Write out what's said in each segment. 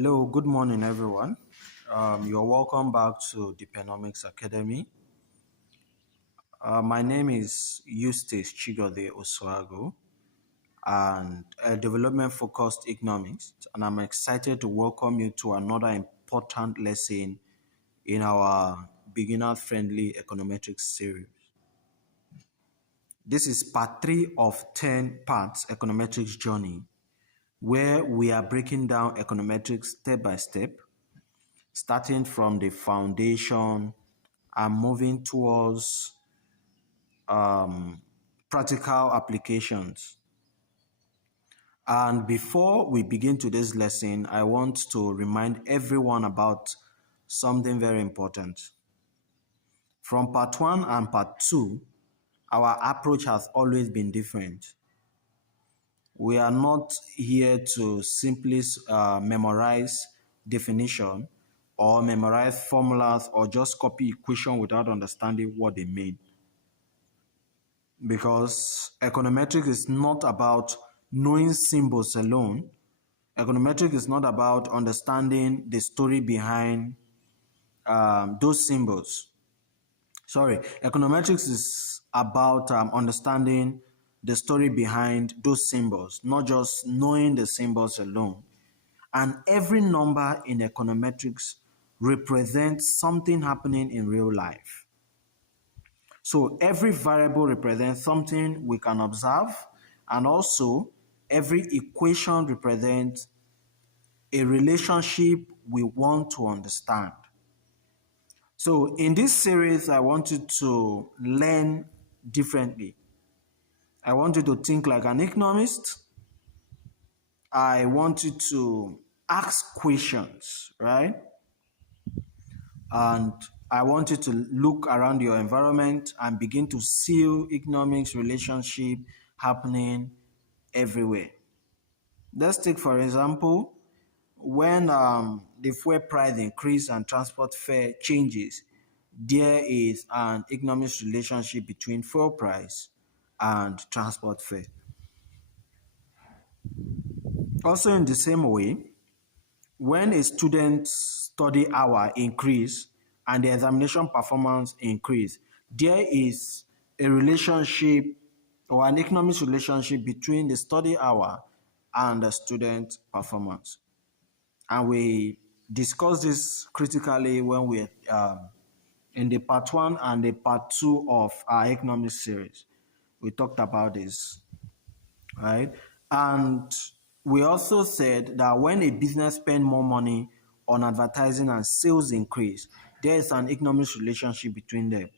Hello, good morning, everyone. You're welcome back to Dpenomics Academy. My name is Eustace Chigode Oswago, and a development-focused economics, and I'm excited to welcome you to another important lesson in our beginner-friendly econometrics series. This is part 3 of 10 parts econometrics journey, where we are breaking down econometrics step by step, starting from the foundation and moving towards practical applications. And before we begin today's lesson, I want to remind everyone about something very important. From part 1 and part 2, our approach has always been different. We are not here to simply memorize definition or memorize formulas or just copy equation without understanding what they mean. Because econometrics is not about knowing symbols alone. Econometrics is not about understanding the story behind those symbols. Econometrics is about understanding the story behind those symbols, not just knowing the symbols alone. And every number in econometrics represents something happening in real life. So every variable represents something we can observe, and also every equation represents a relationship we want to understand. So in this series, I want you to learn differently. I want you to think like an economist. I want you to ask questions, right? And I want you to look around your environment and begin to see economics relationship happening everywhere. Let's take, for example, when the fuel price increase and transport fare changes, there is an economics relationship between fuel price and transport fare. Also, in the same way, when a student's study hour increase and the examination performance increase, there is a relationship or an economics relationship between the study hour and the student performance. And we discussed this critically when we in the part 1 and the part 2 of our economics series. We talked about this, right? And we also said that when a business spends more money on advertising and sales increase, there is an economic relationship between them.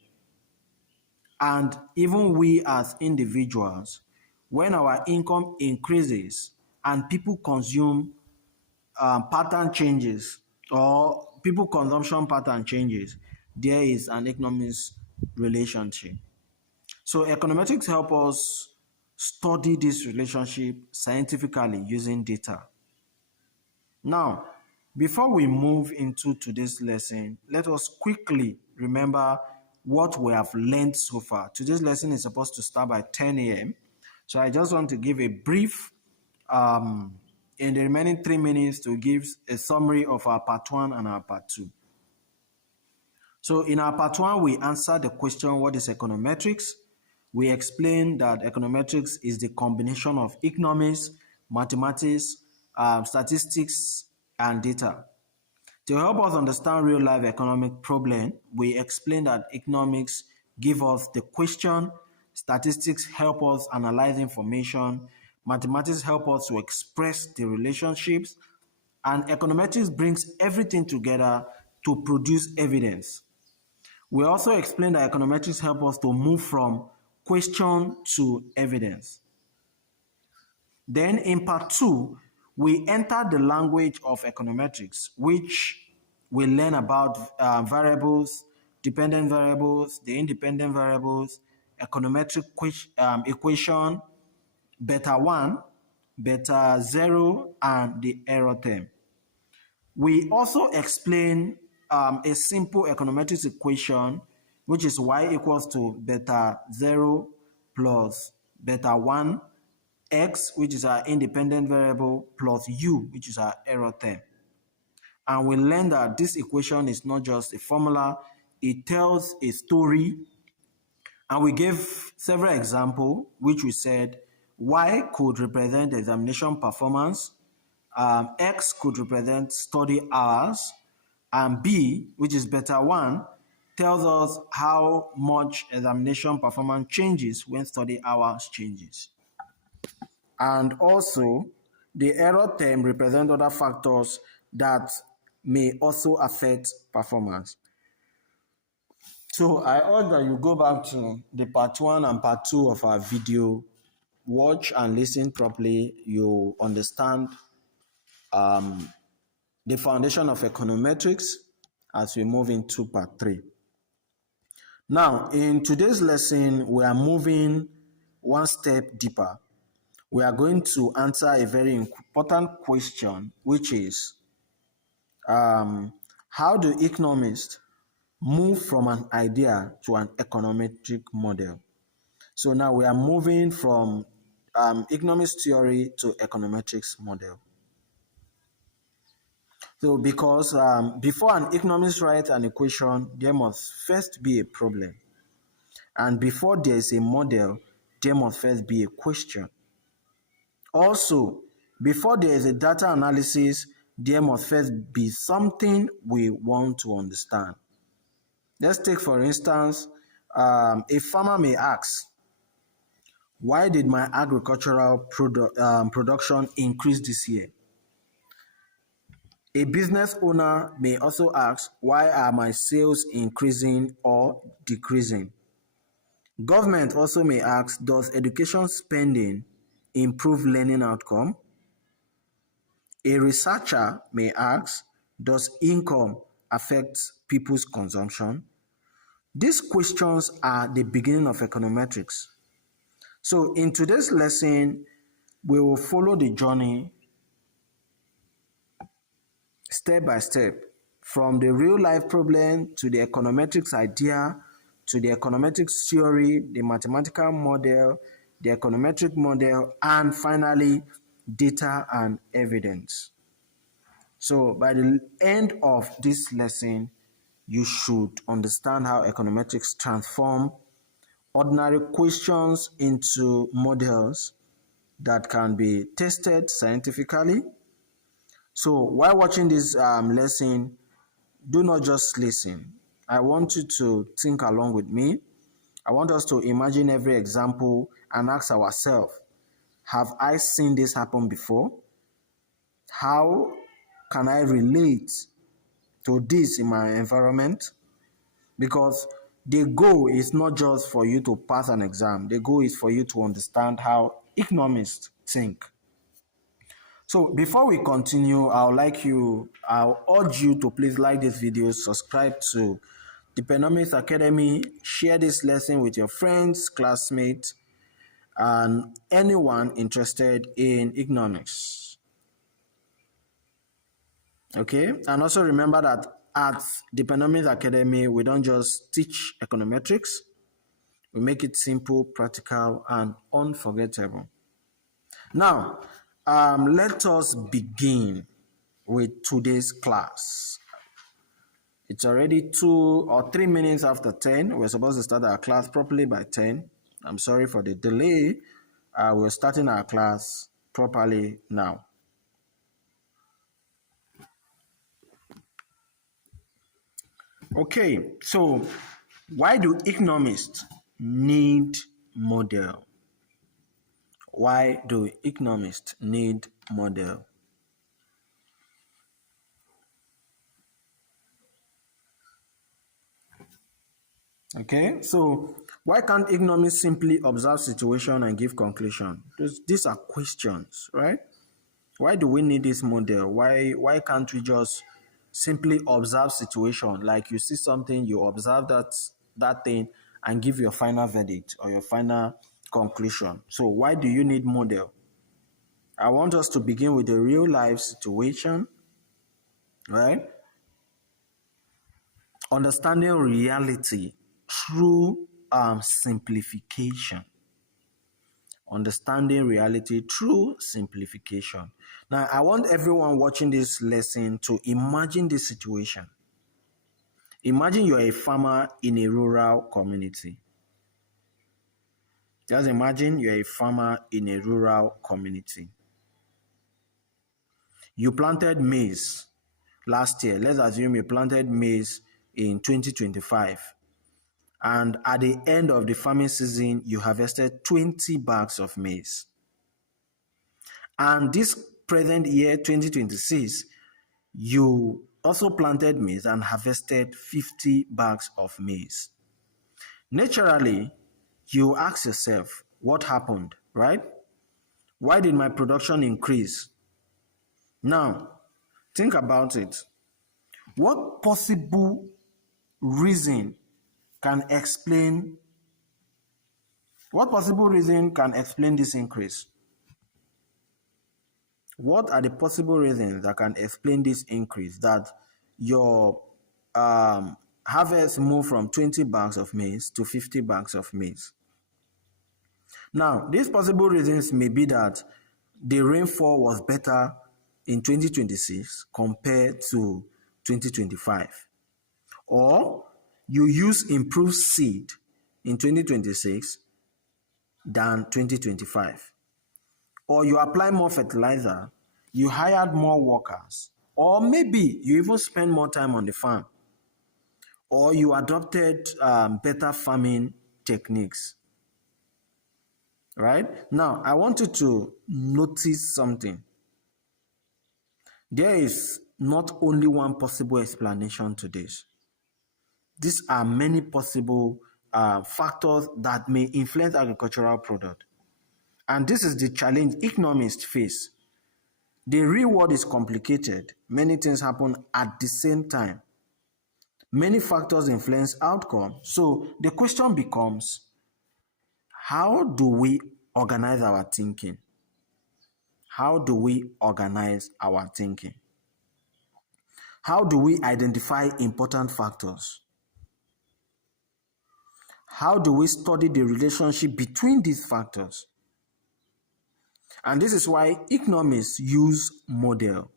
And even we as individuals, when our income increases and people consume pattern changes or people consumption pattern changes, there is an economics relationship. So econometrics help us study this relationship scientifically using data. Now, before we move into today's lesson, let us quickly remember what we have learned so far. Today's lesson is supposed to start by 10 a.m. So I just want to give a brief, in the remaining 3 minutes, to give a summary of our part 1 and our part 2. So in our part 1, we answered the question, what is econometrics? We explained that econometrics is the combination of economics, mathematics, statistics, and data. To help us understand real-life economic problem, we explained that economics give us the question, statistics help us analyze information, mathematics help us to express the relationships, and econometrics brings everything together to produce evidence. We also explained that econometrics help us to move from question to evidence. Then in part 2, we enter the language of econometrics, which we learn about variables, dependent variables, the independent variables, econometric equation, beta 1, beta 0, and the error term. We also explain a simple econometrics equation, which is y equals to beta 0 plus beta 1, x, which is our independent variable, plus u, which is our error term. And we learned that this equation is not just a formula, it tells a story. And we gave several examples, which we said Y could represent examination performance, X could represent study hours, and B, which is beta 1, tells us how much examination performance changes when study hours changes. And also, the error term represents other factors that may also affect performance. So I urge that you go back to the part 1 and part 2 of our video, watch and listen properly. You understand the foundation of econometrics as we move into part 3. Now, in today's lesson, we are moving one step deeper. We are going to answer a very important question, which is how do economists move from an idea to an econometric model? So now we are moving from economics theory to econometrics model. So because before an economist writes an equation, there must first be a problem. And before there is a model, there must first be a question. Also, before there is a data analysis, there must first be something we want to understand. Let's take, for instance, a farmer may ask, why did my agricultural production increase this year? A business owner may also ask, why are my sales increasing or decreasing? Government also may ask, does education spending improve learning outcome? A researcher may ask, does income affect people's consumption? These questions are the beginning of econometrics. So in today's lesson, we will follow the journey step by step from the real life problem to the econometrics idea to the econometrics theory, the mathematical model, the econometric model, and finally data and evidence. So by the end of this lesson, you should understand how econometrics transform ordinary questions into models that can be tested scientifically. So while watching this lesson, do not just listen. I want you to think along with me. I want us to imagine every example and ask ourselves, have I seen this happen before? How can I relate to this in my environment? Because the goal is not just for you to pass an exam. The goal is for you to understand how economists think. So before we continue, I'll urge you to please like this video, subscribe to Dpenomics Academy, share this lesson with your friends, classmates, and anyone interested in economics. Okay, and also remember that at Dpenomics Academy, we don't just teach econometrics, we make it simple, practical, and unforgettable. Now, let us begin with today's class. It's already 2 or 3 minutes after 10. We're supposed to start our class properly by 10. I'm sorry for the delay. We're starting our class properly now. Okay, so why do economists need model? Why do economists need model? Okay, so why can't economists simply observe situation and give conclusion? These are questions, right? Why do we need this model? Why can't we just simply observe situation? Like you see something, you observe that thing and give your final verdict or your final conclusion. So why do you need model? I want us to begin with a real life situation, right? Understanding reality through simplification. understanding reality through simplification. Now, I want everyone watching this lesson to imagine this situation. Imagine you're a farmer in a rural community. Just imagine you're a farmer in a rural community. You planted maize last year. Let's assume you planted maize in 2025. And at the end of the farming season, you harvested 20 bags of maize. And this present year, 2026, you also planted maize and harvested 50 bags of maize. Naturally, you ask yourself, what happened, right? Why did my production increase? Now, think about it. What possible reason can explain this increase? What are the possible reasons that can explain this increase, that your harvest moved from 20 bags of maize to 50 bags of maize? Now, these possible reasons may be that the rainfall was better in 2026 compared to 2025. Or you use improved seed in 2026 than 2025. Or you apply more fertilizer, you hired more workers, or maybe you even spend more time on the farm, or you adopted better farming techniques. Right? Now, I want you to notice something. There is not only one possible explanation to this. These are many possible factors that may influence agricultural product. And this is the challenge economists face. The real world is complicated. Many things happen at the same time. Many factors influence outcome. So the question becomes, how do we organize our thinking? How do we organize our thinking? How do we identify important factors? How do we study the relationship between these factors? And this is why economists use model.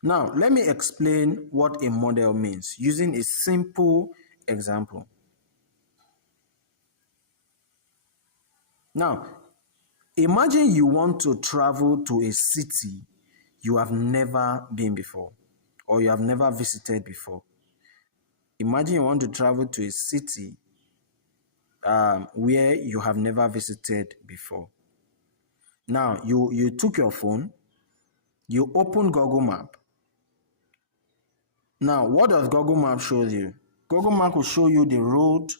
Now, let me explain what a model means using a simple example. Now, imagine you want to travel to a city you have never been before or you have never visited before. Imagine you want to travel to a city where you have never visited before. Now, you took your phone, you open Google Map. Now, what does Google Map show you? Google Map will show you the road,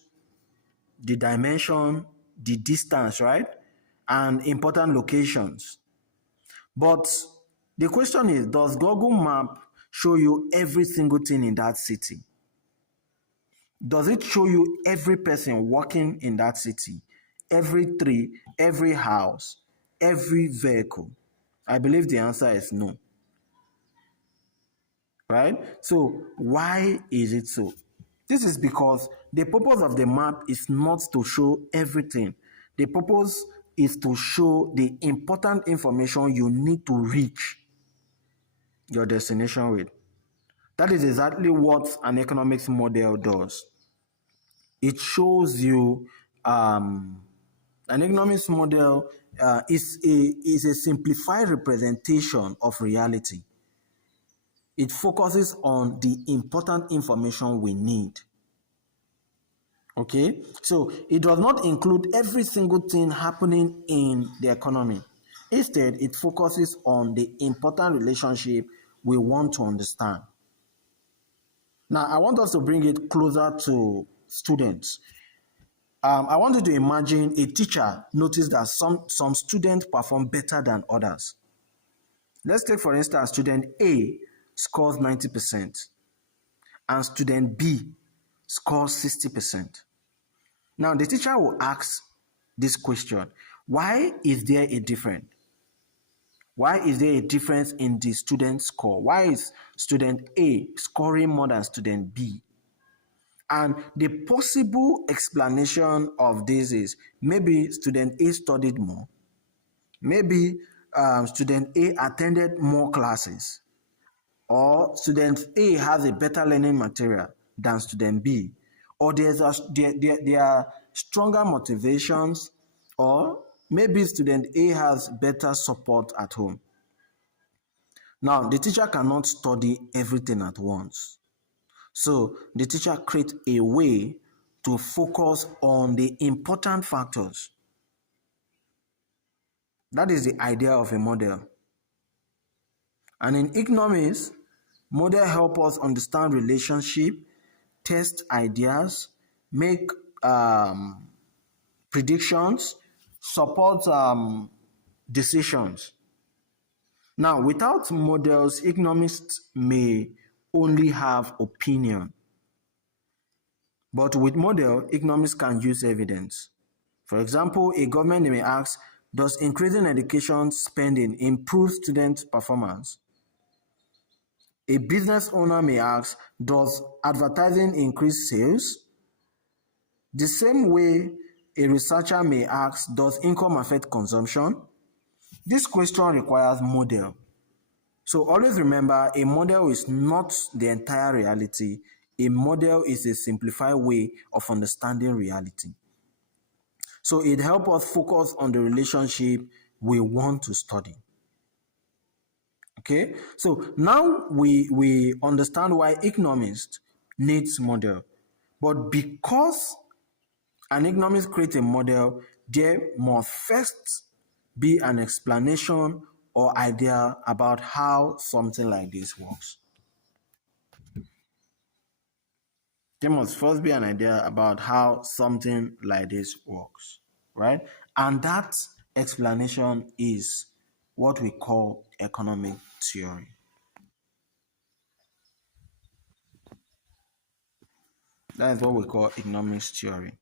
the dimension, the distance, right? And important locations. But the question is, does Google Map show you every single thing in that city? Does it show you every person walking in that city? Every tree, every house, every vehicle? I believe the answer is no. Right? So why is it so? This is because the purpose of the map is not to show everything. The purpose is to show the important information you need to reach your destination with. That is exactly what an economics model does. It shows you an economics model is a simplified representation of reality. It focuses on the important information we need. Okay, so it does not include every single thing happening in the economy. Instead, it focuses on the important relationship we want to understand. Now, I want us to bring it closer to students. I want you to imagine a teacher noticed that some students perform better than others. Let's take, for instance, student A scores 90% and student B scores 60%. Now, the teacher will ask this question: why is there a difference? Why is there a difference in the student score? Why is student A scoring more than student B? And the possible explanation of this is maybe student A studied more, maybe student A attended more classes, or student A has a better learning material than student B, or there are stronger motivations, or maybe student A has better support at home. Now, the teacher cannot study everything at once. So the teacher creates a way to focus on the important factors. That is the idea of a model. And in economics, model help us understand relationship, test ideas, make predictions, support decisions. Now, without models, economists may only have opinion. But with model, economists can use evidence. For example, a government may ask, does increasing education spending improve student performance? A business owner may ask, does advertising increase sales? The same way a researcher may ask, does income affect consumption? This question requires model. So always remember, a model is not the entire reality. A model is a simplified way of understanding reality. So it helps us focus on the relationship we want to study. Okay, so now we understand why economists needs model. But because an economist creates a model, there must first be an explanation or idea about how something like this works. There must first be an idea about how something like this works, right? And that explanation is what we call economic theory. That is what we call economics theory.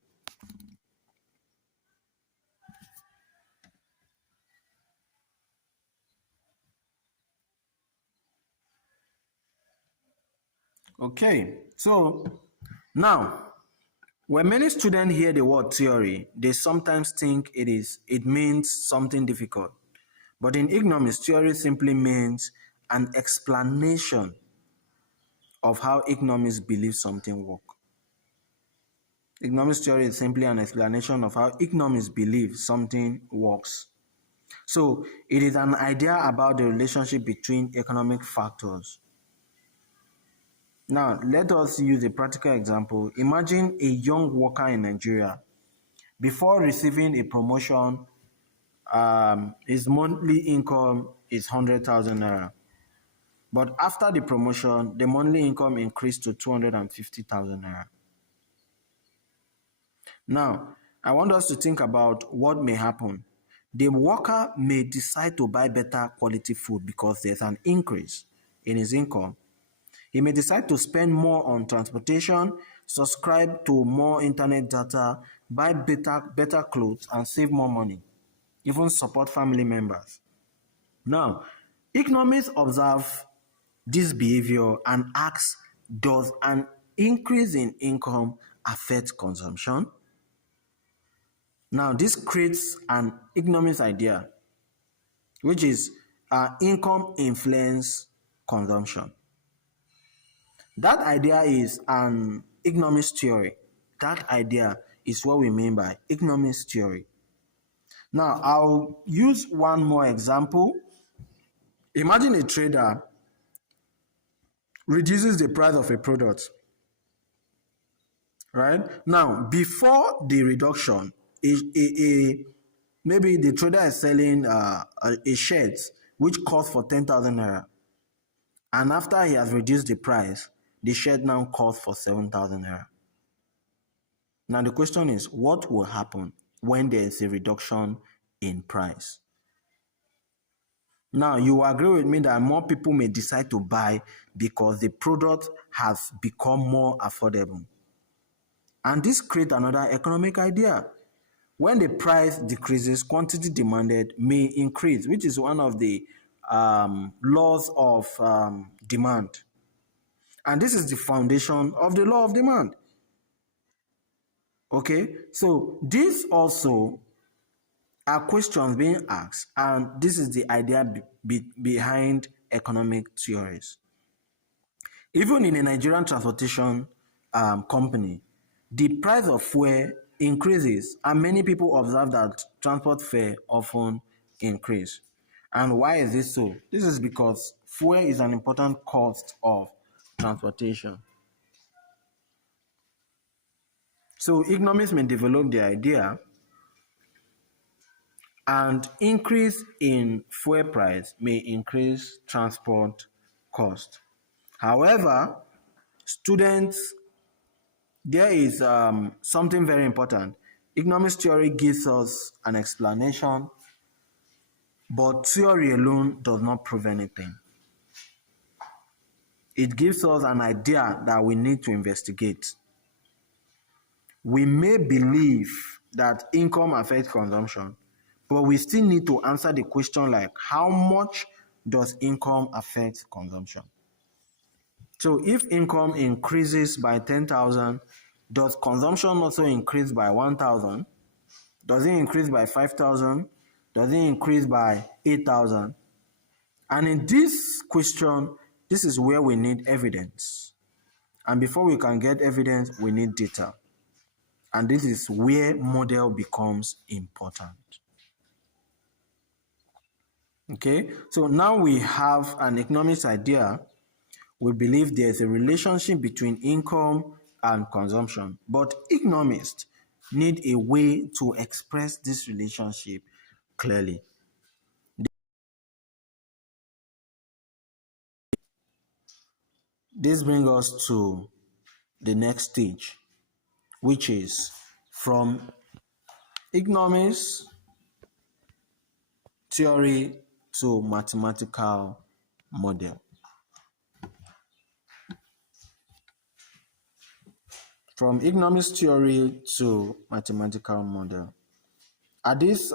Okay, so now when many students hear the word theory, they sometimes think it means something difficult. But in economics, theory simply means an explanation of how economists believe something works. Economics theory is simply an explanation of how economists believe something works. So it is an idea about the relationship between economic factors. Now, let us use a practical example. Imagine a young worker in Nigeria. Before receiving a promotion, his monthly income is 100,000 naira. But after the promotion, the monthly income increased to 250,000 naira. Now, I want us to think about what may happen. The worker may decide to buy better quality food because there's an increase in his income. He may decide to spend more on transportation, subscribe to more internet data, buy better clothes, and save more money, even support family members. Now, economists observe this behavior and ask, does an increase in income affect consumption? Now, this creates an economics idea, which is income influence consumption. That idea is an economics theory. That idea is what we mean by economics theory. Now, I'll use one more example. Imagine a trader reduces the price of a product, right? Now, before the reduction, maybe the trader is selling a shirt which costs for 10,000 naira. And after he has reduced the price, the shirt now costs for 7,000 naira. Now, the question is, what will happen when there is a reduction in price? Now, you agree with me that more people may decide to buy because the product has become more affordable. And this creates another economic idea. When the price decreases, quantity demanded may increase, which is one of the laws of demand. And this is the foundation of the law of demand. Okay, so these also are questions being asked, and this is the idea behind economic theories. Even in a Nigerian transportation company, the price of fuel increases, and many people observe that transport fare often increase. And why is this so? This is because fuel is an important cost of transportation. So economists may develop the idea and increase in fuel price may increase transport cost. However, students, there is something very important. Economics theory gives us an explanation, but theory alone does not prove anything. It gives us an idea that we need to investigate. We may believe that income affects consumption, but we still need to answer the question like, how much does income affect consumption? So if income increases by 10,000, does consumption also increase by 1,000? Does it increase by 5,000? Does it increase by 8,000? And in this question, this is where we need evidence. And before we can get evidence, we need data. And this is where model becomes important. Okay, so now we have an economics idea. We believe there's a relationship between income and consumption, but economists need a way to express this relationship clearly. This brings us to the next stage, which is from economics theory to mathematical model. From economics theory to mathematical model. At this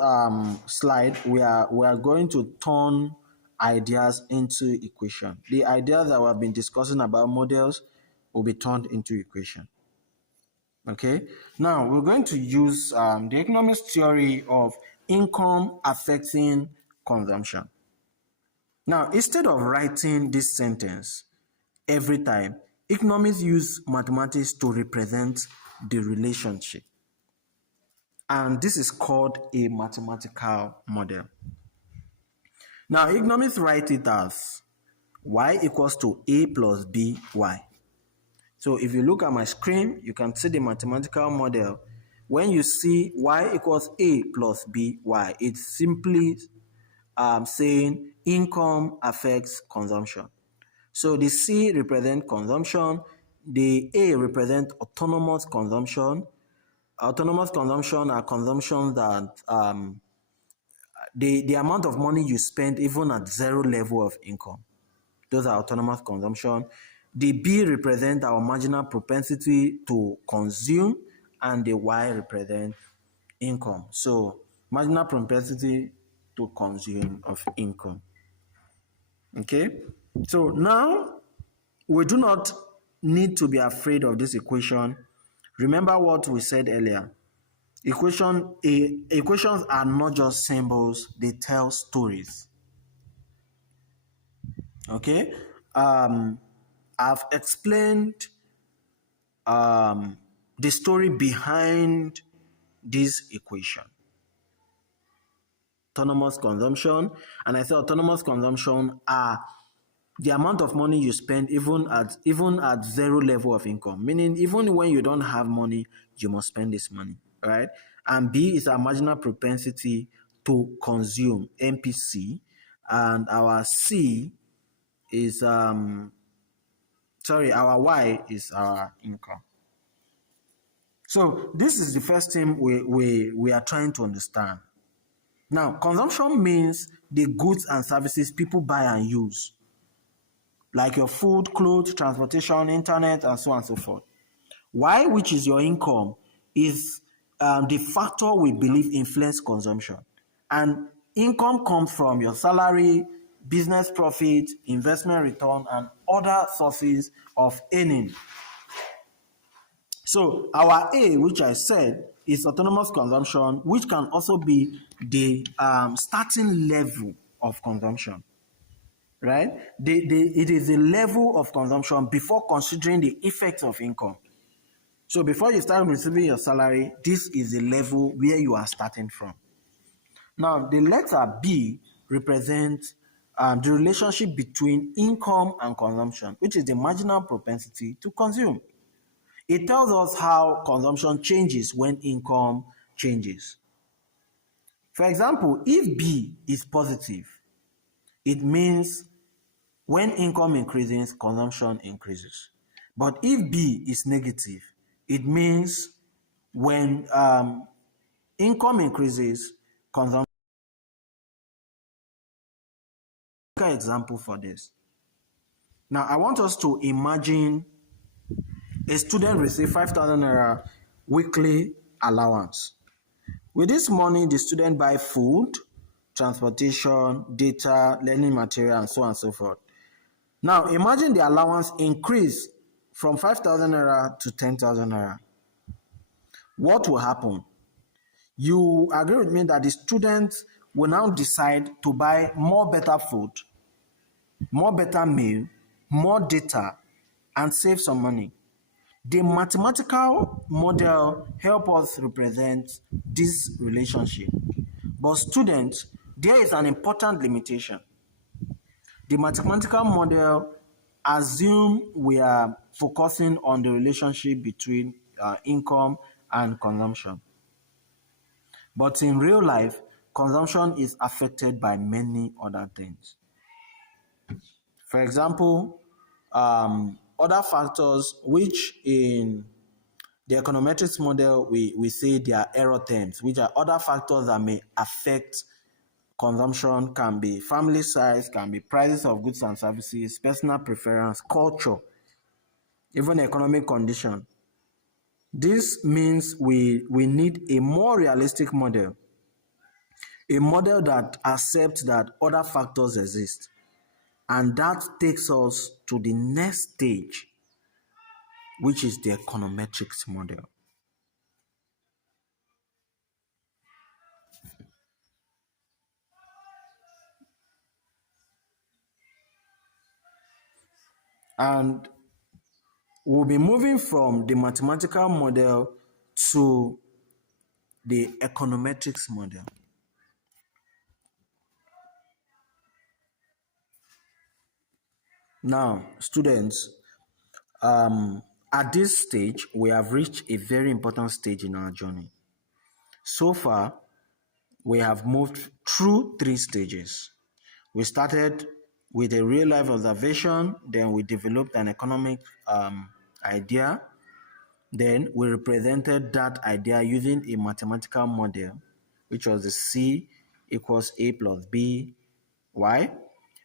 slide, we are going to turn ideas into equation. The ideas that we have been discussing about models will be turned into equation. Okay, now we're going to use the economics theory of income affecting consumption. Now, instead of writing this sentence every time, economists use mathematics to represent the relationship. And this is called a mathematical model. Now, economists write it as y equals to a plus b y. So if you look at my screen, you can see the mathematical model. When you see y equals a plus b y, it's simply saying income affects consumption. So the C represents consumption, the A represents autonomous consumption. Autonomous consumption are consumption that the amount of money you spend even at zero level of income. Those are autonomous consumption. The B represents our marginal propensity to consume, and the Y represents income. So marginal propensity to consume of income. Okay, so now we do not need to be afraid of this equation. Remember what we said earlier. Equations are not just symbols, they tell stories. Okay, I've explained the story behind this equation. Autonomous consumption, and I say autonomous consumption are the amount of money you spend even at zero level of income, meaning even when you don't have money, you must spend this money, right? And B is our marginal propensity to consume, MPC, and our C is our Y is our income. So this is the first thing we are trying to understand. Now, consumption means the goods and services people buy and use, like your food, clothes, transportation, internet, and so on and so forth. Y, which is your income, is the factor we believe influence consumption. And income comes from your salary, business profit, investment return, and other sources of earning. So our A, which I said, is autonomous consumption, which can also be the starting level of consumption, right? It is the level of consumption before considering the effects of income. So before you start receiving your salary, this is the level where you are starting from. Now, the letter B represents the relationship between income and consumption, which is the marginal propensity to consume. It tells us how consumption changes when income changes. For example, if B is positive, it means when income increases, consumption increases. But if B is negative, it means when income increases, consumption. Example for this. Now, I want us to imagine a student receive 5,000 naira weekly allowance. With this money, the student buy food, transportation, data, learning material, and so on and so forth. Now, imagine the allowance increase from 5,000 naira to 10,000 naira. What will happen? You agree with me that the students will now decide to buy more better food, more better meal, more data, and save some money. The mathematical model help us represent this relationship. But students, there is an important limitation. The mathematical model assume we are focusing on the relationship between income and consumption. But in real life, consumption is affected by many other things. For example, other factors which in the econometrics model, we say they are error terms, which are other factors that may affect consumption, can be family size, can be prices of goods and services, personal preference, culture, even economic condition. This means we need a more realistic model, a model that accepts that other factors exist. And that takes us to the next stage, which is the econometrics model. And we'll be moving from the mathematical model to the econometrics model. Now, students, at this stage, we have reached a very important stage in our journey. So far, we have moved through 3 stages. We started with a real-life observation, then we developed an economic idea, then we represented that idea using a mathematical model, which was the C equals A plus B, Y.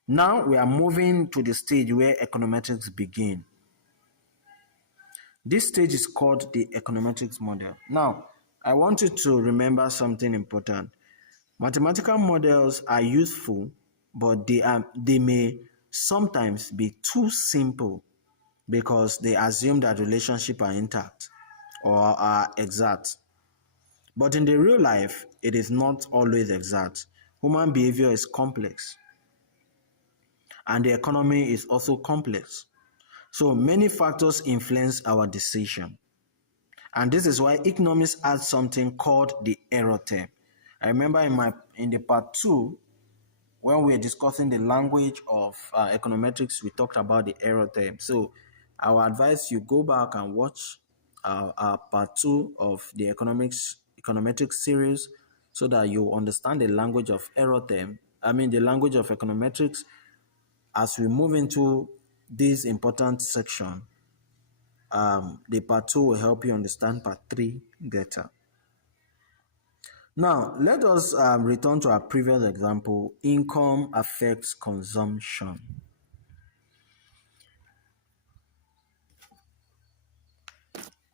Now we are moving to the stage where econometrics begin. This stage is called the econometrics model. Now, I want you to remember something important. Mathematical models are useful, but they may sometimes be too simple because they assume that relationships are intact or are exact. But in the real life, it is not always exact. Human behavior is complex, and the economy is also complex. So many factors influence our decision. And this is why economists add something called the error term. I remember in the part 2, when we were discussing the language of econometrics, we talked about the error term. So I would advise you go back and watch our part 2 of the econometrics series so that you understand the language of error term. The language of econometrics as we move into this important section. The part 2 will help you understand part 3 better. Now, let us return to our previous example. Income affects consumption.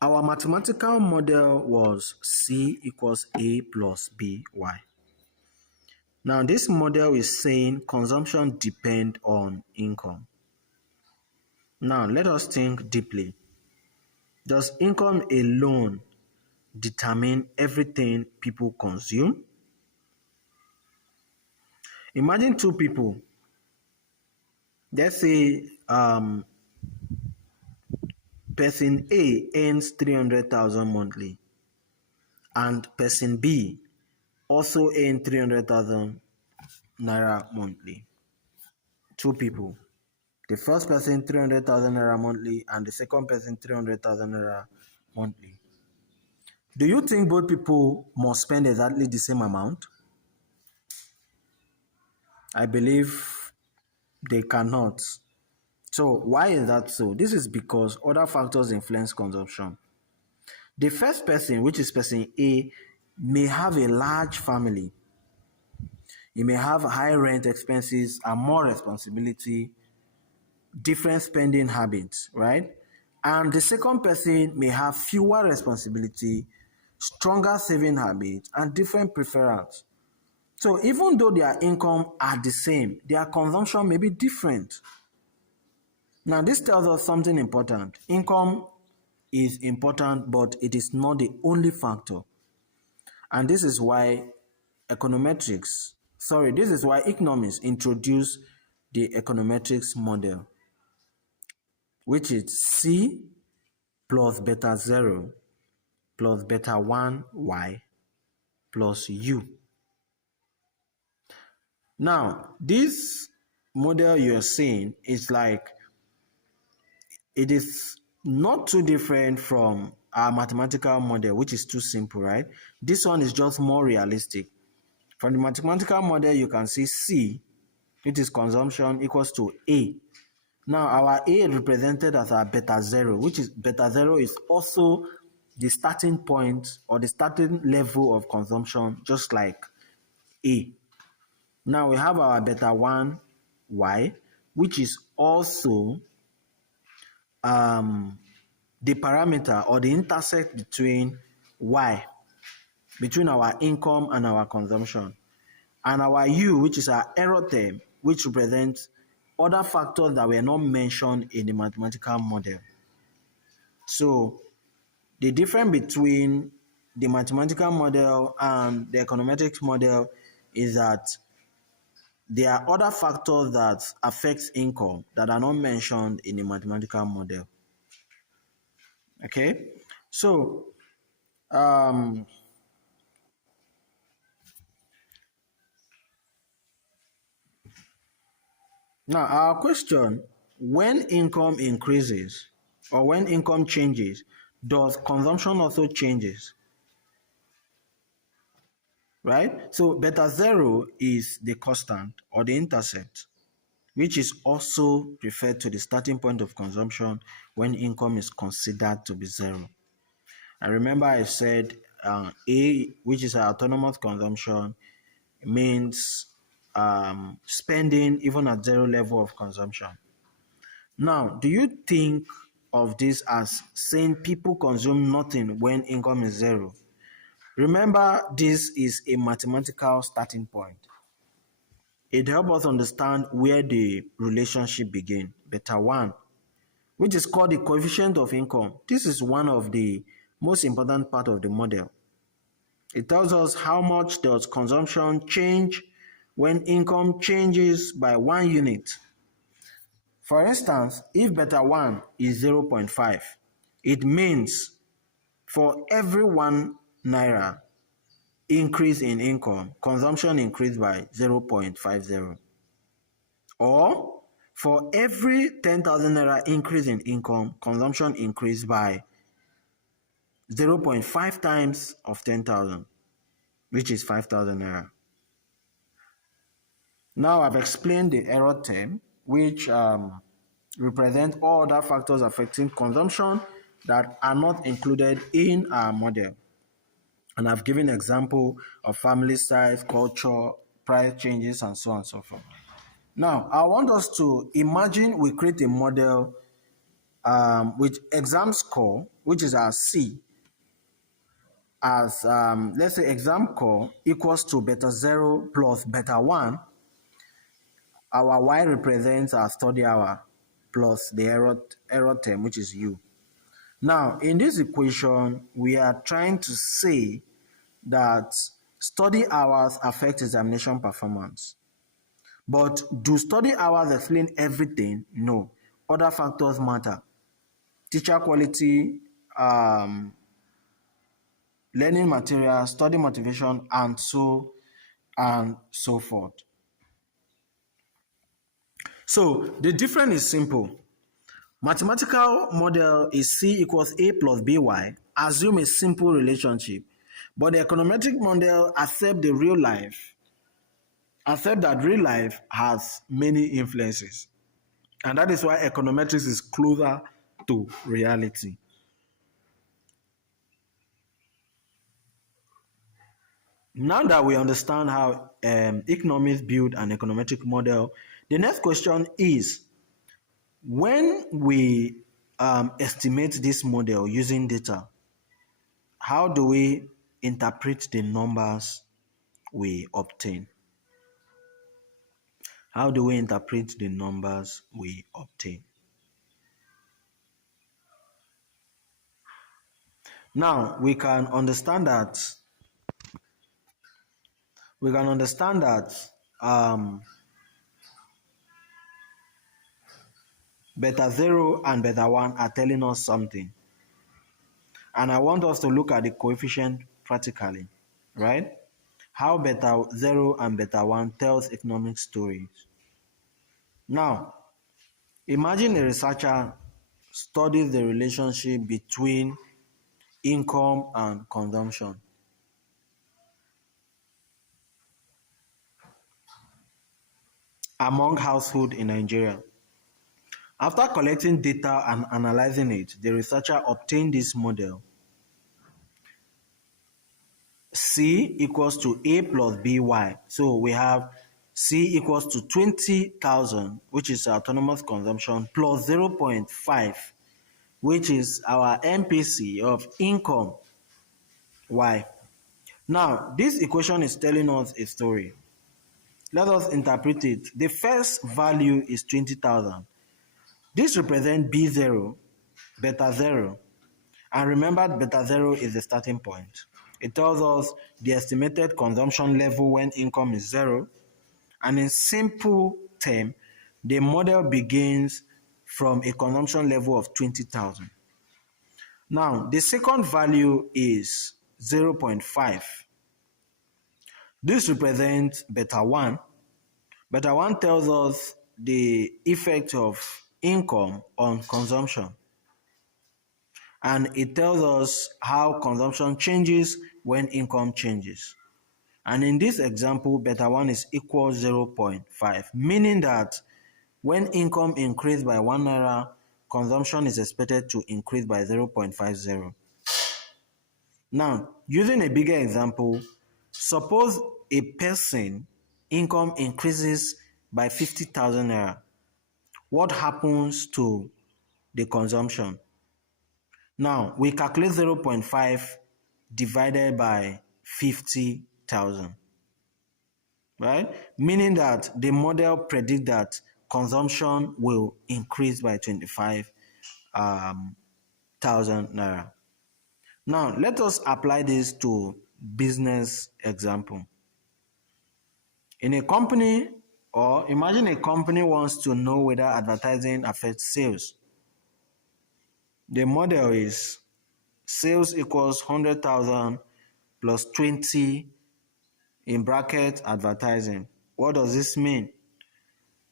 Our mathematical model was C equals A plus B, Y. Now, this model is saying consumption depends on income. Now, let us think deeply. Does income alone determine everything people consume? Imagine two people. Let's say person A earns 300,000 monthly and person B also earns 300,000 naira monthly. Two people. The first person 300,000 naira monthly and the second person 300,000 naira monthly. Do you think both people must spend exactly the same amount? I believe they cannot. So why is that so? This is because other factors influence consumption. The first person, which is person A, may have a large family. He may have high rent expenses and more responsibility, different spending habits, right? And the second person may have fewer responsibility, stronger saving habits, and different preference. So even though their income are the same, their consumption may be different. Now, this tells us something important. Income is important, but it is not the only factor. And this is why economists introduced the econometrics model, which is C plus beta 0 plus beta 1 y plus u. Now, this model you're seeing is like, it is not too different from our mathematical model, which is too simple, right? This one is just more realistic. From the mathematical model, you can see C, which is consumption, equals to A. Now, our A represented as our beta 0, which is beta 0 is also the starting point or the starting level of consumption, just like A. Now, we have our beta 1 Y, which is also the parameter or the intersect between Y, between our income and our consumption. And our U, which is our error term, which represents other factors that were not mentioned in the mathematical model. So the difference between the mathematical model and the econometric model is that there are other factors that affect income that are not mentioned in the mathematical model. Okay, so now our question: when income increases or when income changes, does consumption also changes? Right? So beta 0 is the constant or the intercept, which is also referred to the starting point of consumption when income is considered to be 0. I remember I said A, which is our autonomous consumption, means spending even at 0 level of consumption. Now, do you think of this as saying people consume nothing when income is 0? Remember, this is a mathematical starting point. It helps us understand where the relationship begins. Beta 1, which is called the coefficient of income. This is one of the most important part of the model. It tells us how much does consumption change when income changes by 1 unit. For instance, if beta 1 is 0.5, it means for every 1 naira increase in income, consumption increased by 0.50. Or for every 10,000 naira increase in income, consumption increased by 0.5 times of 10,000, which is 5,000 naira. Now I've explained the error term, which represent all other factors affecting consumption that are not included in our model. And I've given example of family size, culture, price changes, and so on and so forth. Now, I want us to imagine we create a model with exam score, which is our C, as let's say exam score equals to beta 0 plus beta 1. Our Y represents our study hour plus the error term, which is U. Now, in this equation, we are trying to say that study hours affect examination performance. But do study hours explain everything? No. Other factors matter. Teacher quality, learning material, study motivation, and so forth. So the difference is simple. Mathematical model is C equals A plus BY. Assume a simple relationship. But the econometric model accept that real life has many influences. And that is why econometrics is closer to reality. Now that we understand how economists build an econometric model, the next question is, when we estimate this model using data, how do we interpret the numbers we obtain? How do we interpret the numbers we obtain? Now, we can understand that beta 0 and beta 1 are telling us something. And I want us to look at the coefficient practically, right? How beta 0 and beta 1 tells economic stories. Now, imagine a researcher studies the relationship between income and consumption. Among households in Nigeria. After collecting data and analyzing it, the researcher obtained this model. C equals to A plus BY. So we have C equals to 20,000, which is autonomous consumption, plus 0.5, which is our MPC of income, Y. Now, this equation is telling us a story. Let us interpret it. The first value is 20,000. This represents B0, beta 0. And remember, beta 0 is the starting point. It tells us the estimated consumption level when income is 0. And in simple term, the model begins from a consumption level of 20,000. Now, the second value is 0.5. This represents beta 1. Beta 1 tells us the effect of income on consumption. And it tells us how consumption changes when income changes. And in this example, beta 1 is equal 0.5, meaning that when income increased by 1 naira, consumption is expected to increase by 0.50. Now, using a bigger example, suppose a person income increases by 50,000 naira. What happens to the consumption? Now, we calculate 0.5 divided by 50,000, right? Meaning that the model predicts that consumption will increase by 25,000 naira. Now, let us apply this to business example. In a company, or imagine a company wants to know whether advertising affects sales. The model is sales equals 100,000 plus 20 in bracket advertising. What does this mean?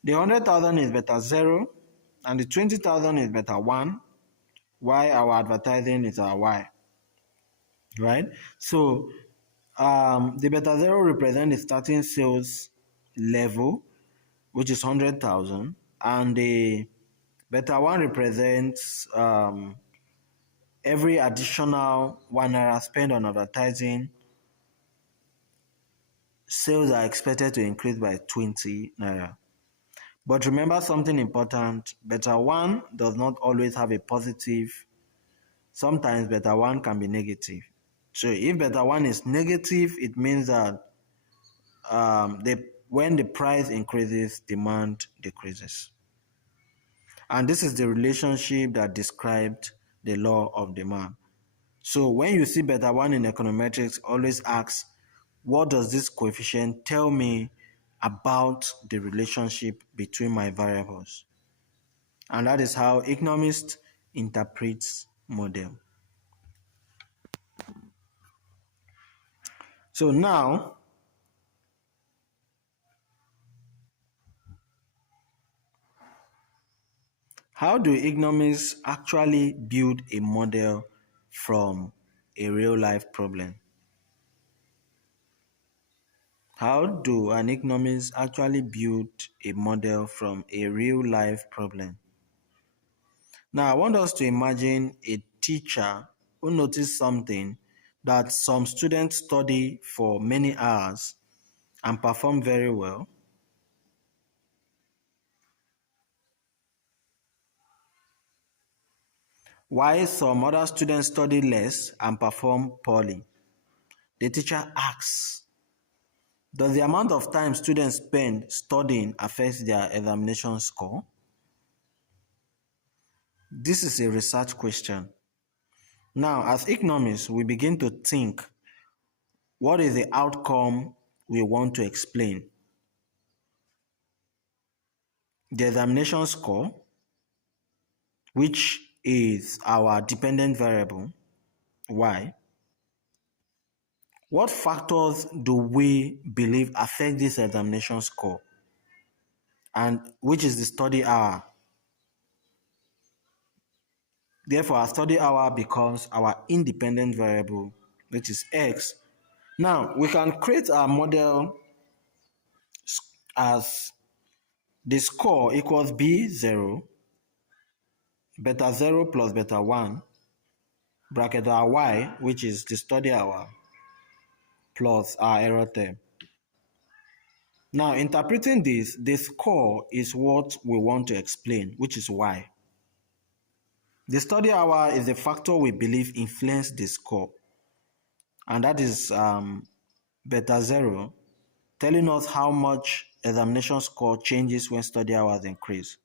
The 100,000 is beta 0 and the 20,000 is beta 1, while our advertising is our Y, right? So the beta 0 represents the starting sales level, which is 100,000, and the beta 1 represents every additional 1 naira spent on advertising. Sales are expected to increase by 20 naira. But remember something important, beta 1 does not always have a positive. Sometimes beta 1 can be negative. So if beta 1 is negative, it means that when the price increases, demand decreases. And this is the relationship that described the law of demand. So when you see beta 1 in econometrics, always ask, what does this coefficient tell me about the relationship between my variables? And that is how economists interprets model. So now, how do economists actually build a model from a real life problem? How do an economist actually build a model from a real life problem? Now, I want us to imagine a teacher who noticed something that some students study for many hours and perform very well, while some other students study less and perform poorly. The teacher asks, does the amount of time students spend studying affect their examination score? This is a research question. Now, as economists, we begin to think, what is the outcome we want to explain? The examination score, which is our dependent variable, y. What factors do we believe affect this examination score? And which is the study hour? Therefore, our study hour becomes our independent variable, which is x. Now, we can create our model as the score equals B0, beta 0 plus beta 1, bracket our y, which is the study hour, plus our error term. Now, interpreting this, the score is what we want to explain, which is y. The study hour is the factor we believe influenced the score, and that is beta 0, telling us how much examination score changes when study hours increase.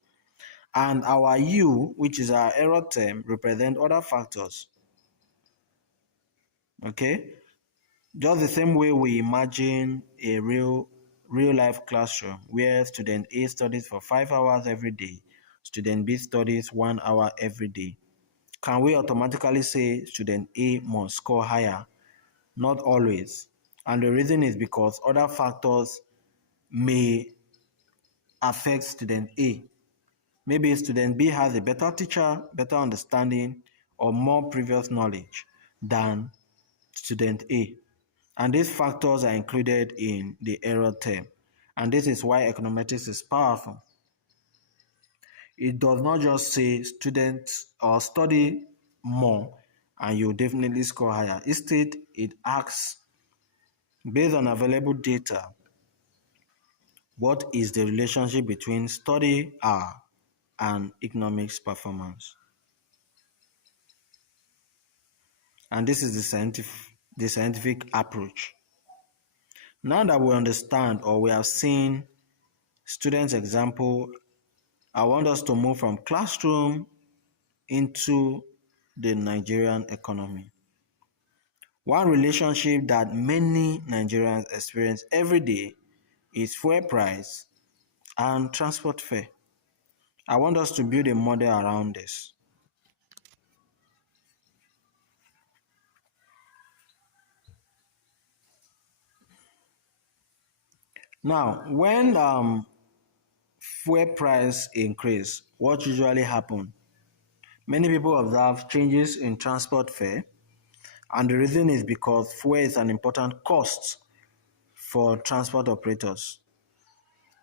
And our u, which is our error term, represent other factors. Okay? Just the same way we imagine a real life classroom where student A studies for 5 hours every day, student B studies 1 hour every day. Can we automatically say student A must score higher? Not always. And the reason is because other factors may affect student A. Maybe student B has a better teacher, better understanding, or more previous knowledge than student A. And these factors are included in the error term. And this is why econometrics is powerful. It does not just say students or study more and you definitely score higher. Instead, it asks, based on available data, what is the relationship between study hour and economics performance? And this is the scientific approach. Now that we understand or we have seen students' example, I want us to move from classroom into the Nigerian economy. One relationship that many Nigerians experience every day is fuel price and transport fare. I want us to build a model around this. Now, when fuel price increase, what usually happens? Many people observe changes in transport fare, and the reason is because fuel is an important cost for transport operators.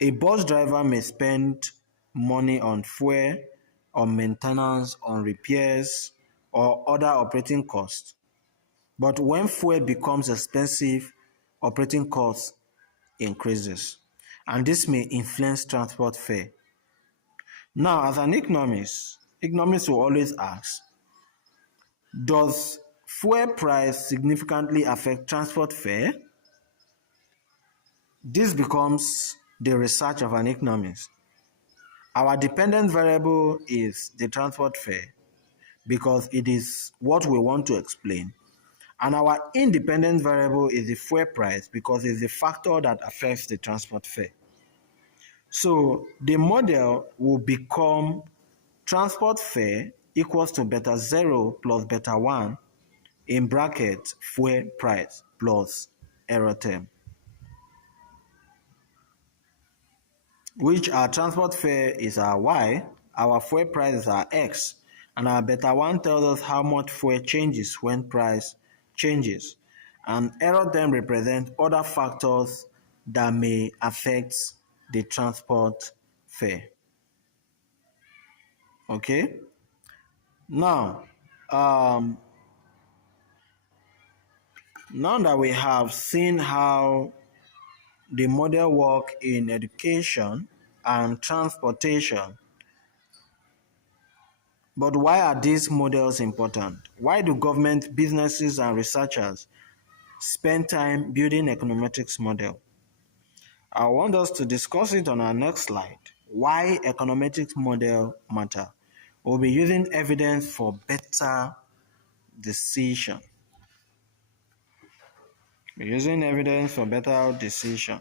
A bus driver may spend money on fuel, on maintenance, on repairs, or other operating costs. But when fuel becomes expensive, operating costs increases, and this may influence transport fare. Now, as an economist will always ask, does fuel price significantly affect transport fare? This becomes the research of an economist. Our dependent variable is the transport fare. because it is what we want to explain. And our independent variable is the fuel price because it's the factor that affects the transport fare. So the model will become transport fare equals to beta 0 plus beta 1 in bracket fuel price plus error term, which our transport fare is our y, our fuel price is our x, and our beta 1 tells us how much fuel changes when price changes. And error term represents other factors that may affect the transport fare. Okay? Now, now that we have seen how the model work in education and transportation, but why are these models important? Why do government, businesses, and researchers spend time building econometrics model? I want us to discuss it on our next slide. Why econometrics model matter. We'll be using evidence for better decision. We're using evidence for better decision.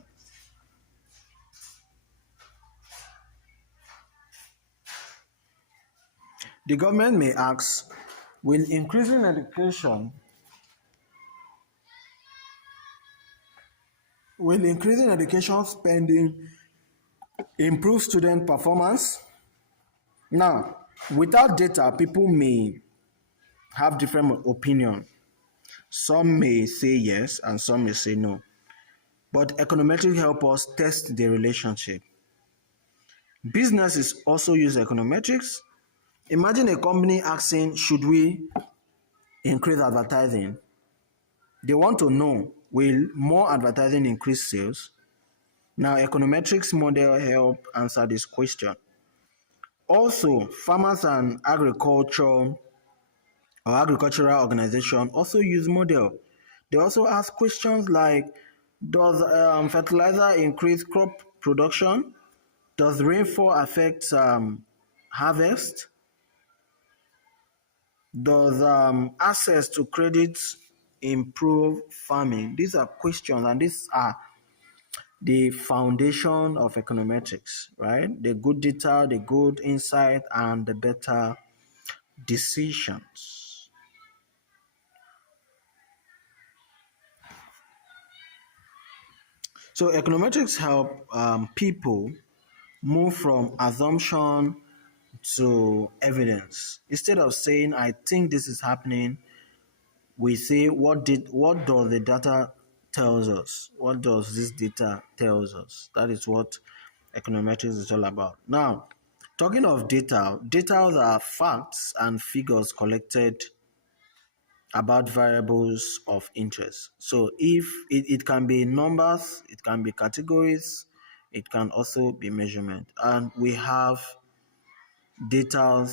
The government may ask, will increasing education spending improve student performance? Now, without data, people may have different opinion. Some may say yes and some may say no. But econometrics help us test the relationship. Businesses also use econometrics. Imagine a company asking, should we increase advertising? They want to know, will more advertising increase sales? Now, econometrics model help answer this question. Also, farmers and agricultural organization also use model. They also ask questions like, does fertilizer increase crop production? Does rainfall affect harvest? Does access to credit improve farming? These are questions, and these are the foundation of econometrics, right? The good data, the good insight, and the better decisions. So econometrics help people move from assumption to evidence. Instead of saying, I think this is happening, we say, what does the data tells us? What does this data tells us? That is what econometrics is all about. Now, talking of data are facts and figures collected about variables of interest. So if it can be numbers, it can be categories, it can also be measurement. And we have data,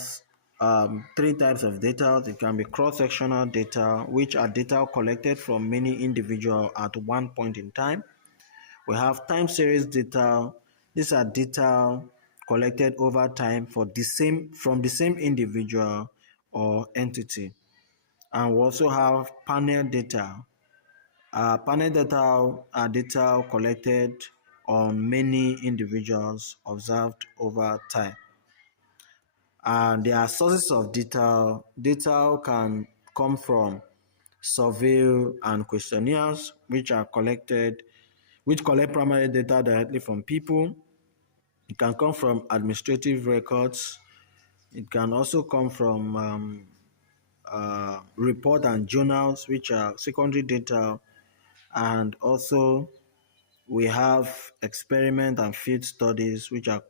three types of data. It can be cross-sectional data, which are data collected from many individuals at one point in time. We have time series data. These are data collected over time from the same individual or entity. And we also have panel data. Panel data are data collected on many individuals observed over time. And there are sources of data. Data can come from survey and questionnaires, which collect primary data directly from people. It can come from administrative records. It can also come from report and journals, which are secondary data. And also we have experiment and field studies, which are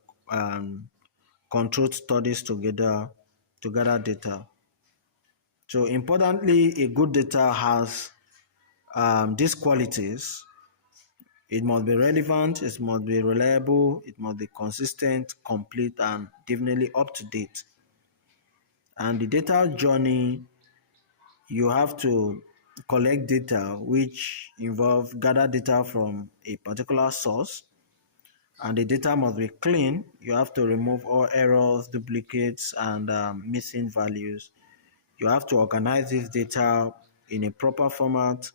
controlled studies to gather data. So importantly, a good data has these qualities. It must be relevant, it must be reliable, it must be consistent, complete, and definitely up to date. And the data journey, you have to collect data which involve gather data from a particular source, and the data must be clean. You have to remove all errors, duplicates, and missing values. You have to organize this data in a proper format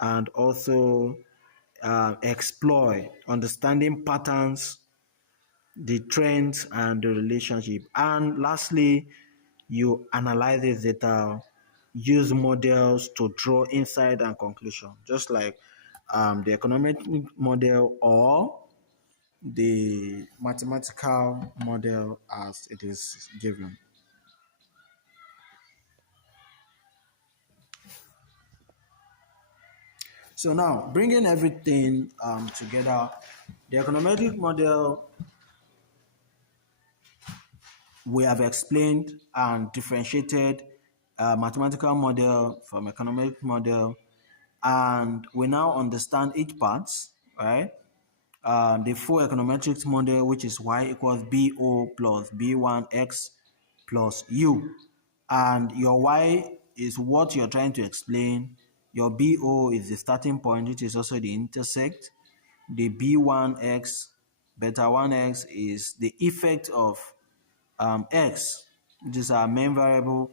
and also explore understanding patterns, the trends, and the relationship. And lastly, you analyze this data, use models to draw insight and conclusion, just like the economic model or the mathematical model as it is given. So now, bringing everything together, the econometric model we have explained and differentiated mathematical model from economic model, and we now understand each part, right? The full econometrics model, which is y equals bo plus b1x plus u, and your y is what you're trying to explain. Your bo is the starting point, which is also the intersect. The b1x, beta 1x is the effect of x, which is our main variable,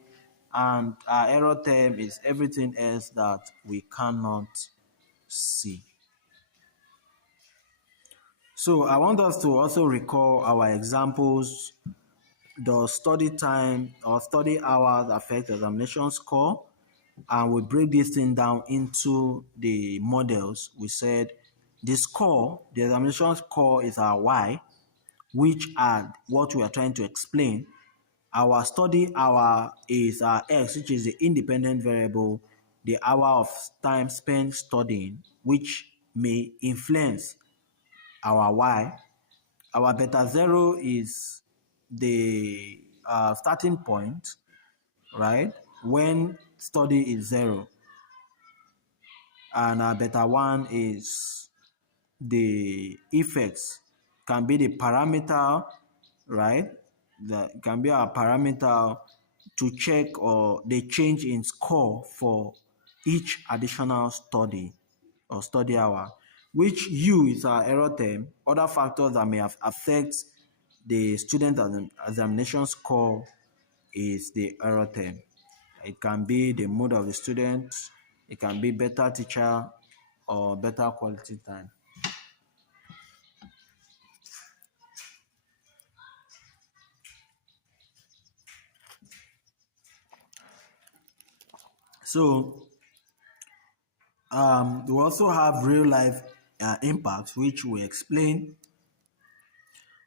and our error term is everything else that we cannot see. So I want us to also recall our examples. Does study time or study hours affect examination score? And we break this thing down into the models. We said the score, the examination score is our y, which are what we are trying to explain. Our study hour is our x, which is the independent variable, the hour of time spent studying, which may influence our y. Our beta zero is the starting point, right? When study is zero. And our beta one is the effects, can be the parameter, right? That can be our parameter to check or the change in score for each additional study or study hour, which U is our error term. Other factors that may have affect the student examination score is the error term. It can be the mood of the student, it can be better teacher or better quality time. So we also have real life impacts, which we explain.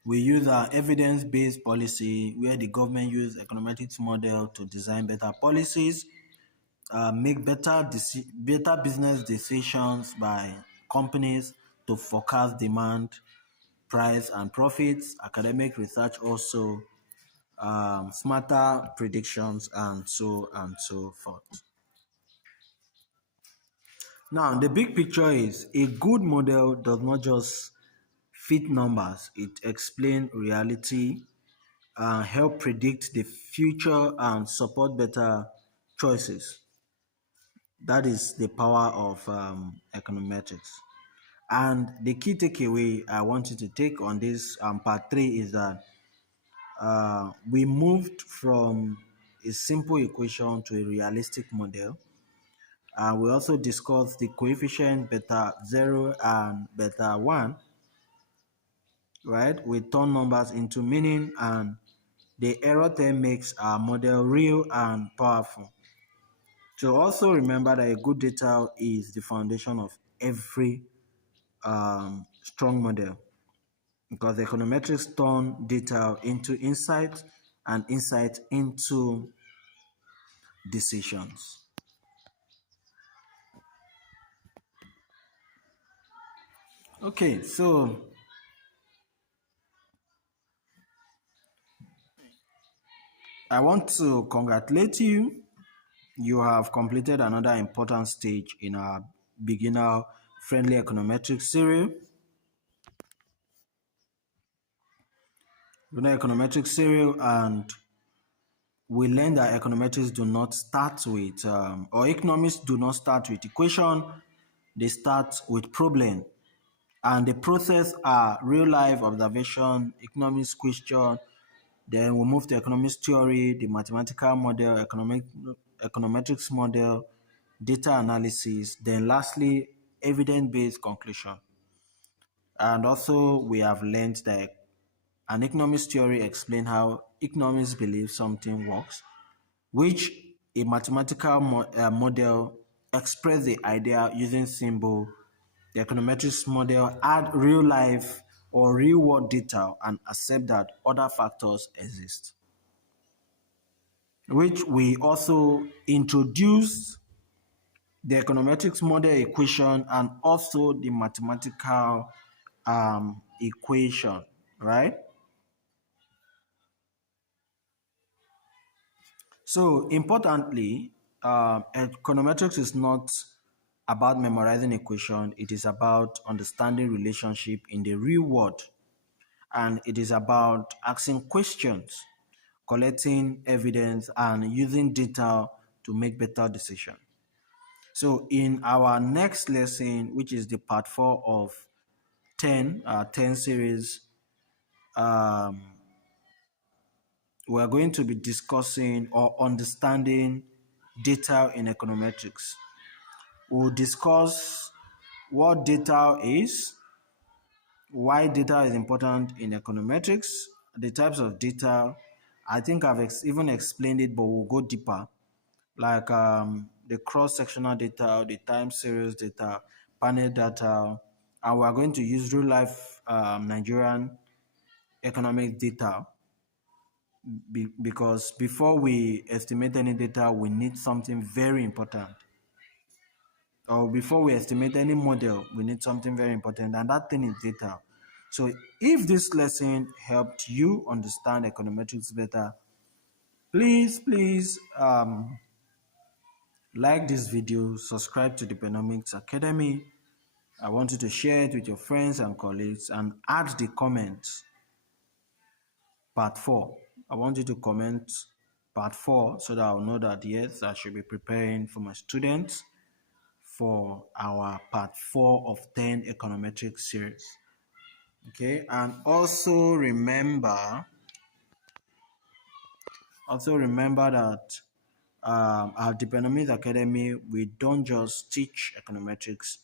We use our evidence-based policy where the government use econometrics model to design better policies, make better business decisions by companies to forecast demand, price, and profits. Academic research also smarter predictions and so forth. Now, the big picture is a good model does not just fit numbers, it explains reality, help predict the future, and support better choices. That is the power of econometrics. And the key takeaway I want you to take on this part three is that we moved from a simple equation to a realistic model. We also discussed the coefficient beta 0 and beta 1, right? We turn numbers into meaning, and the error term makes our model real and powerful. So also remember that a good data is the foundation of every strong model, because econometrics turn data into insight and insight into decisions. Okay, so I want to congratulate you. You have completed another important stage in our beginner friendly econometrics series. Beginner econometrics series, and we learned that econometrics do not start with, or economists do not start with equation, they start with problem. And the process are real life observation, economics question, Then we move to economics theory, the mathematical model, econometrics model, data analysis, then lastly, evidence-based conclusion. And also we have learned that an economics theory explains how economists believe something works, which a mathematical model express the idea using symbol. The econometrics model add real life or real world data and accept that other factors exist, which we also introduce the econometrics model equation and also the mathematical equation, right? So importantly, econometrics is not about memorizing equation. It is about understanding relationship in the real world, and it is about asking questions, collecting evidence, and using data to make better decisions. So in our next lesson, which is the part 4 of 10 series, we're going to be discussing or understanding data in econometrics. We'll discuss what data is, why data is important in econometrics, the types of data. I think I've even explained it, but we'll go deeper, like the cross-sectional data, the time series data, panel data, and we're going to use real-life Nigerian economic data because before we estimate any data, we need something very important. Or before we estimate any model, we need something very important, and that thing is data. So if this lesson helped you understand econometrics better, please like this video, subscribe to the Dpenomics Academy. I want you to share it with your friends and colleagues and add the comments part 4. I want you to comment part 4 so that I'll know that yes, I should be preparing for my students for our part 4 of 10 econometric series. Okay, and also remember that at Dpenomics Academy, we don't just teach econometrics,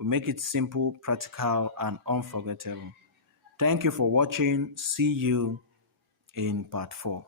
we make it simple, practical, and unforgettable. Thank you for watching. See you in part 4.